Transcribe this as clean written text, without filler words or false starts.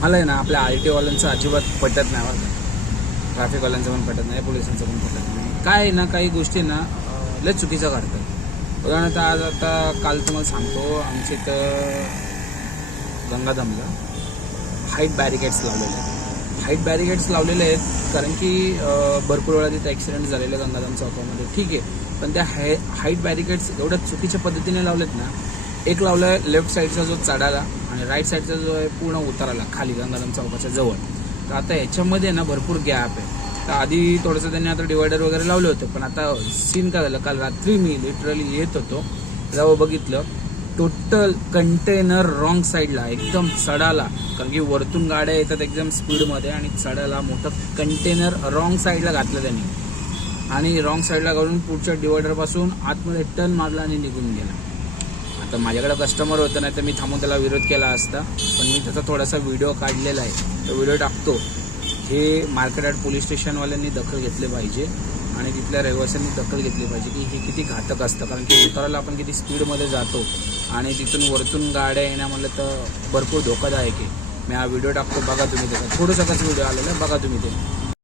मला आहे ना आपल्या RTOवाल्यांचं अजिबात पटत नाही बरं का. ट्रॅफिकवाल्यांचं पण पटत नाही, पोलिसांचं पण पटत नाही. काय आहे ना, काही गोष्टी ना लय चुकीचं करतात. उदाहरणार्थ आज आता काल तुम्हाला सांगतो, आमच्या इथं गंगाधामला हाईट बॅरिकेड्स लावलेले आहेत. हाईट बॅरिकेड्स लावलेले आहेत कारण की भरपूर वेळा तिथे ॲक्सिडेंट झालेले गंगाधाम चौकामध्ये, ठीक आहे. पण त्या हाईट बॅरिकेड्स एवढ्या चुकीच्या पद्धतीने लावलेत ना. एक लावलं आहे लेफ्ट साईडचा जो चढाला आणि राईट साईडचा जो आहे पूर्ण उताराला खाली गंगाधाम चौकाच्या जवळ. तर आता ह्याच्यामध्ये ना भरपूर गॅप आहे. तर आधी थोडंसं त्यांनी आता डिवायडर वगैरे लावले होते, पण आता सीन काय झालं, काल रात्री मी लिटरली येत होतो जेव्हा बघितलं टोटल कंटेनर रॉंग साईडला एकदम चढाला, कारण की वरतून गाड्या येतात एकदम स्पीडमध्ये आणि चढाला मोठं कंटेनर रॉंग साईडला घातलं त्यांनी आणि रॉंग साईडला घालून पुढच्या डिवायडरपासून आतमध्ये टर्न मारला आणि निघून गेला. आता माझ्याकडे कस्टमर होतं, नाही तर मी थांबून त्याला विरोध केला असता, पण मी त्याचा थोडासा व्हिडिओ काढलेला आहे, तो व्हिडिओ टाकतो. हे मार्केट यार्ड पोलीस स्टेशनवाल्यांनी दखल घेतली पाहिजे आणि तिथल्या रहिवाशांनी दखल घेतली पाहिजे की हे किती घातक असतं. कारण की उताराला आपण किती स्पीडमध्ये जातो आणि तिथून वरतून गाड्या येण्या म्हणलं तर भरपूर धोकादायक आहे. मी हा व्हिडिओ टाकतो, बघा तुम्ही त्याचा. थोडंसंच व्हिडिओ आलेला आहे, बघा तुम्ही ते.